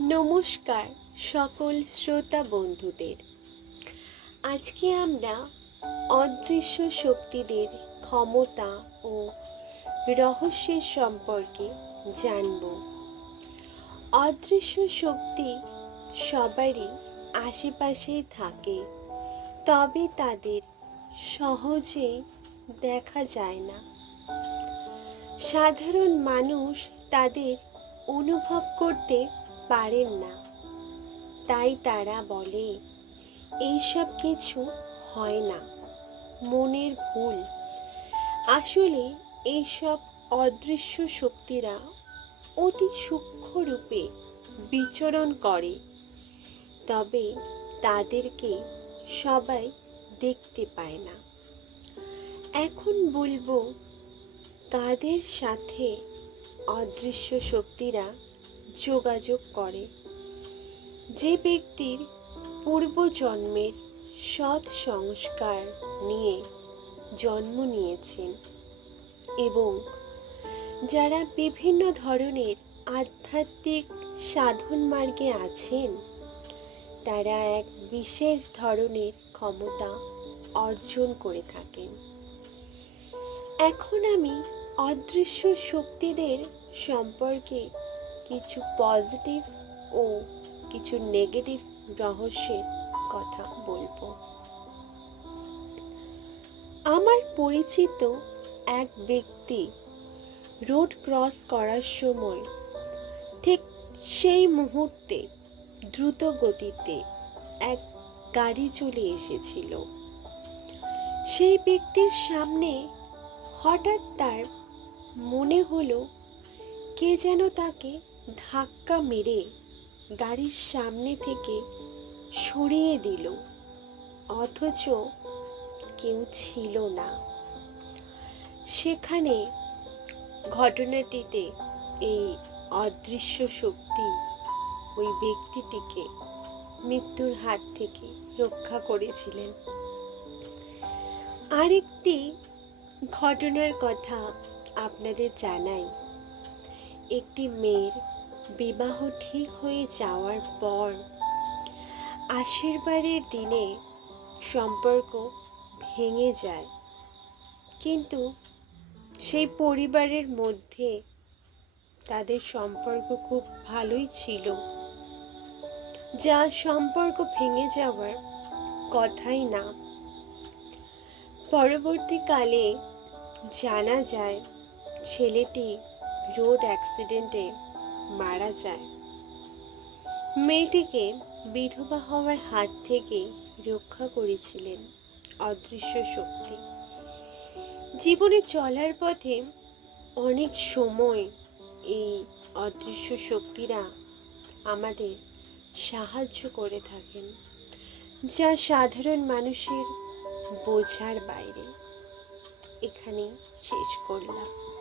নমস্কার সকল শ্রোতা বন্ধুদের। আজকে আমরা অদৃশ্য শক্তিদের ক্ষমতা ও রহস্যের সম্পর্কে জানব। অদৃশ্য শক্তি সবারই আশেপাশেই থাকে, তবে তাদের সহজে দেখা যায় না। সাধারণ মানুষ তাদের অনুভব করতে পারেন না। তাই তারা বলে, এইসব কিছু হয় না। মনের ভুল। আসলে এইসব অদৃশ্য শক্তিরা অতি সূক্ষ্ম রূপে বিচরণ করে। তবে তাদেরকে সবাই দেখতে পায় না। এখন বলব কাদের সাথে অদৃশ্য শক্তিরা যোগাযোগ করে। যে ব্যক্তির পূর্বজন্মের সৎ সংস্কার নিয়ে জন্ম নিয়েছেন এবং যারা বিভিন্ন ধরনের আধ্যাত্মিক সাধন মার্গে আছেন, তারা এক বিশেষ ধরনের ক্ষমতা অর্জন করে থাকেন। এখন আমি অদৃশ্য শক্তিদের সম্পর্কে কিছু পজিটিভ ও কিছু নেগেটিভ রহস্যের কথা বলব। আমার পরিচিত এক ব্যক্তি রোড ক্রস করার সময় ঠিক সেই মুহূর্তে দ্রুত গতিতে এক গাড়ি চলে এসেছিল। সেই ব্যক্তির সামনে হঠাৎ তার মনে হলো কে যেন তাকে ধাক্কা মেরে গাড়ির সামনে থেকে সরিয়ে দিল। অথচ কেউ ছিল না। সেখানে ঘটনাটিতে এই অদৃশ্য শক্তি ওই ব্যক্তিটিকে মৃত্যুর হাত থেকে রক্ষা করেছিলেন। আরেকটি ঘটনার কথা আপনাদের জানাই। একটি মেয়ের বিবাহ ঠিক হয়ে যাওয়ার পর আশীর্বাদের দিনে সম্পর্ক ভেঙে যায়। কিন্তু সেই পরিবারের মধ্যে তাদের সম্পর্ক খুব ভালোই ছিল। যা সম্পর্ক ভেঙে যাওয়ার কথাই না। পরবর্তীকালে জানা যায়, ছেলেটি রোড অ্যাক্সিডেন্টে মারা যায়। মেয়েটিকে বিধবা হওয়ার হাত থেকে রক্ষা করেছিলেন অদৃশ্য শক্তি। জীবনে চলার পথে অনেক সময় এই অদৃশ্য শক্তিরা আমাদের সাহায্য করে থাকেন, যা সাধারণ মানুষের বোঝার বাইরে। এখানে শেষ করলাম।